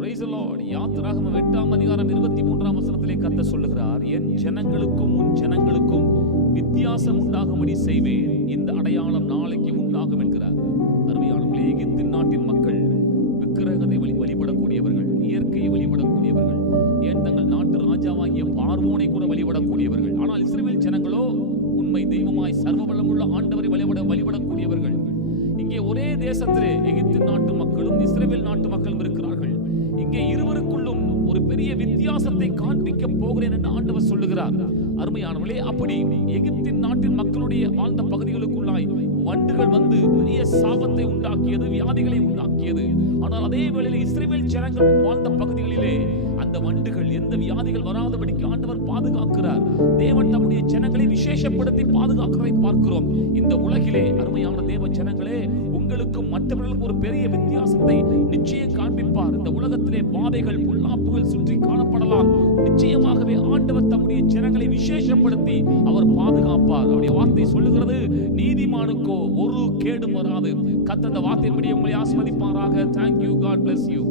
Praise the Lord. யாத்திராகமம் 8ஆம் அதிகாரம் 23ஆம் வசனத்திலே கர்த்தர் சொல்லுகிறார், என் ஜனங்களுக்கும் உன் ஜனங்களுக்கும் வித்தியாசம் உண்டாகும்படி செய்வேன், இந்த அடையாளம் நாளைக்கு உண்டாகும் என்கிறார். அருமையானவர்களே, எகிப்தின் நாட்டின் மக்கள் விக்கிரகத்தை வழிபடக்கூடியவர்கள், இயற்கையை வழிபடக்கூடியவர்கள், ஏன் தங்கள் நாட்டு ராஜாவாகிய பார்வோனை கூட வழிபடக்கூடியவர்கள். ஆனால் இஸ்ரவேல் ஜனங்களோ உண்மை தெய்வமாய் சர்வ வல்லமுள்ள ஆண்டவரை வழிபடக்கூடியவர்கள். இங்கே ஒரே தேசத்திலே எகிப்தின் நாட்டு மக்களும் இஸ்ரவேல் நாட்டு மக்களும் இருக்கிறார்கள். இங்கே இருவருக்குள்ளும் ஒரு பெரிய வித்தியாசத்தை காண்பிக்க போகிறேன் என்று ஆண்டவர் சொல்லுகிறார். அருமையானவர்களே, அப்படி எகிப்தின் நாட்டின் மக்களுடைய வாழ்ந்த பகுதிகளுக்குள்ளாய் வண்டுகள் வந்து பெரிய சாபத்தை உண்டாக்கியது, வியாதிகளை உண்டாக்கியது. ஆனால் அதே வேளையில் இஸ்ரவேல் ஜனங்கள் வாழ்ந்த பகுதிகளிலே அந்த வண்டுகள், எந்த வியாதிகள் வராதபடிக்கு ஆண்டவர் பாதுகாக்கிறார். தேவன் தம்முடைய ஜனங்களை விசேஷப்படுத்தி பாதுகாக்கிறதை பார்க்கிறோம். இந்த உலகிலே அருமையான தேவ ஜனங்களே, உங்களுக்கும் மற்றவர்களுக்கும் ஒரு பெரிய வித்தியாசத்தை நிச்சயம் காண்பிப்பார். இந்த உலகத்திலே பாதைகள், பொல்லாப்புகள் சுற்றி காணப்படலாம். நிச்சயமாகவே ஆண்டவர் தம்முடைய ஜனங்களை விசேஷப்படுத்தி அவர் பாதுகாப்பார். அவருடைய வார்த்தை சொல்லுகிறது, நீதிமானுக்கோ ஒரு கேடும் வராது. கர்த்தர் அந்த வார்த்தையின்படி உங்களை ஆசீர்வதிப்பாராக. Thank you. God bless you.